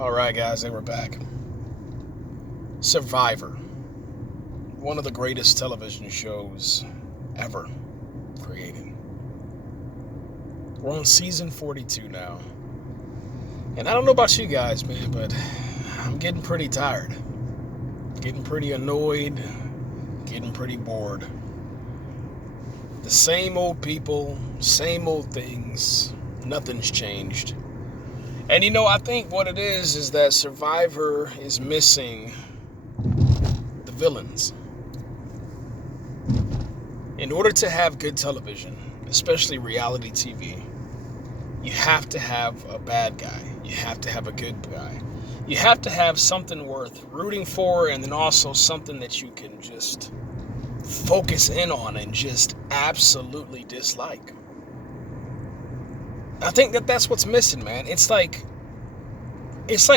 All right, guys, and we're back. Survivor, one of the greatest television shows ever created. We're on season 42 now. And I don't know about you guys, man, but I'm getting pretty tired. Getting pretty annoyed. Getting pretty bored. The same old people, same old things. Nothing's changed. And I think what it is that Survivor is missing the villains. In order to have good television, especially reality TV, you have to have a bad guy. You have to have a good guy. You have to have something worth rooting for, and then also something that you can just focus in on and just absolutely dislike. I think that's what's missing, man. It's like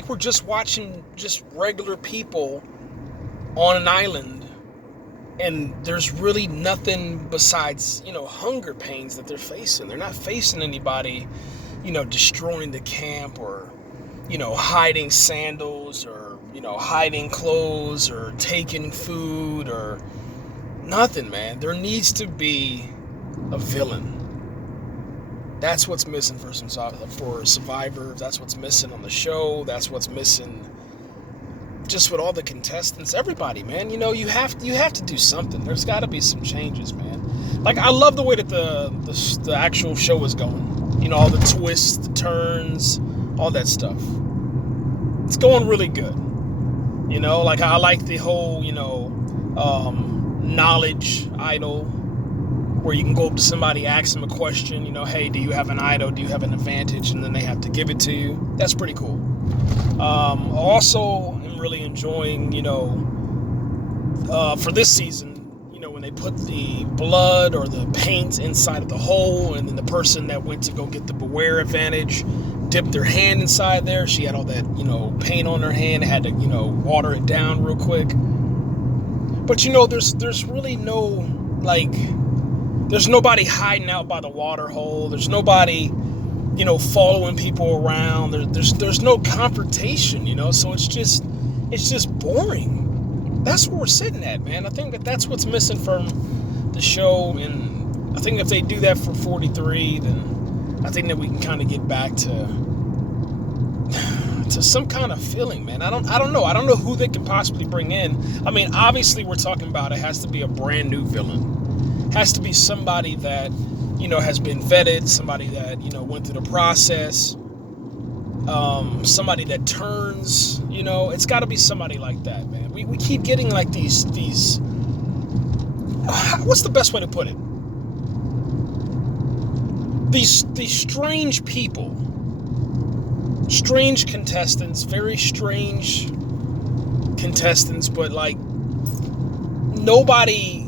we're just watching just regular people on an island, and there's really nothing besides, hunger pains that they're facing. They're not facing anybody, destroying the camp or, hiding sandals or, hiding clothes or taking food or nothing, man. There needs to be a villain. That's what's missing for Survivor. That's what's missing on the show. That's what's missing just with all the contestants. Everybody, man. You have to do something. There's got to be some changes, man. Like, I love the way that the actual show is going. All the twists, the turns, all that stuff. It's going really good. Like, I like the whole knowledge idol, where you can go up to somebody, ask them a question, hey, do you have an idol? Do you have an advantage? And then they have to give it to you. That's pretty cool. Also, I'm really enjoying, for this season, when they put the blood or the paint inside of the hole, and then the person that went to go get the Beware advantage dipped their hand inside there. She had all that, paint on her hand, had to, water it down real quick. But, there's really no, there's nobody hiding out by the water hole. There's nobody, following people around. There's no confrontation, so it's just boring. That's where we're sitting at, man. I think that's what's missing from the show, and I think if they do that for 43, then I think that we can kind of get back to some kind of feeling, man. I don't know. I don't know who they can possibly bring in. I mean, obviously we're talking about it has to be a brand new villain. It has to be somebody that, has been vetted, somebody that, went through the process, somebody that turns, it's got to be somebody like that, man. We keep getting like these what's the best way to put it? These strange people, strange contestants, very strange contestants, but like nobody,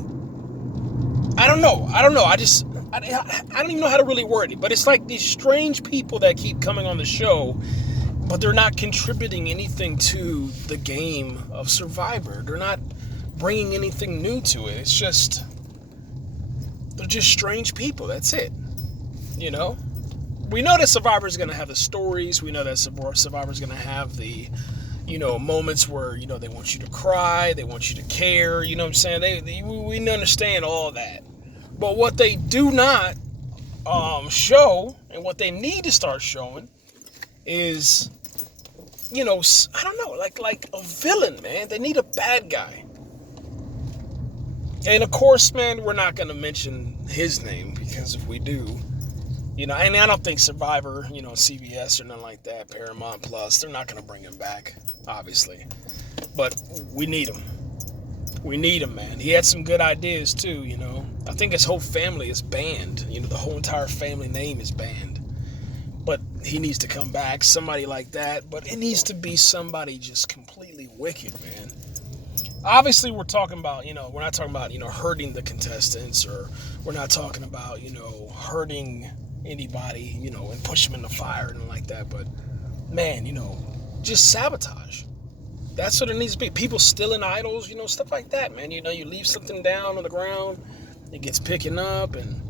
I don't know. I don't even know how to really word it, but it's like these strange people that keep coming on the show, but they're not contributing anything to the game of Survivor. They're not bringing anything new to it. It's just, they're just strange people. That's it. We know that Survivor's going to have the stories. We know that Survivor's going to have the, moments where, they want you to cry. They want you to care. You know what I'm saying? We understand all that. But what they do not show, and what they need to start showing, is, I don't know, like a villain, man. They need a bad guy. And of course, man, we're not going to mention his name, because if we do, and I don't think Survivor, CBS or nothing like that, Paramount Plus, they're not going to bring him back, obviously. But we need him. We need him, man. He had some good ideas, too, I think his whole family is banned. The whole entire family name is banned. But he needs to come back, somebody like that. But it needs to be somebody just completely wicked, man. Obviously, we're talking about, we're not talking about, hurting the contestants, or we're not talking about, hurting anybody, and push them in the fire and like that. But, man, just sabotage. That's what it needs to be. People stealing idols, stuff like that, man. You leave something down on the ground, it gets picking up, and,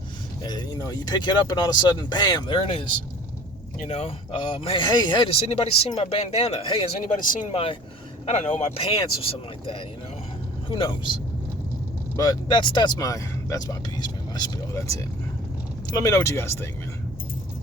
you pick it up, and all of a sudden, bam, there it is. You know, hey, does anybody seen my bandana? Hey, has anybody seen my, I don't know, my pants or something like that? You know, who knows? But that's my piece, man. My spiel. That's it. Let me know what you guys think, man.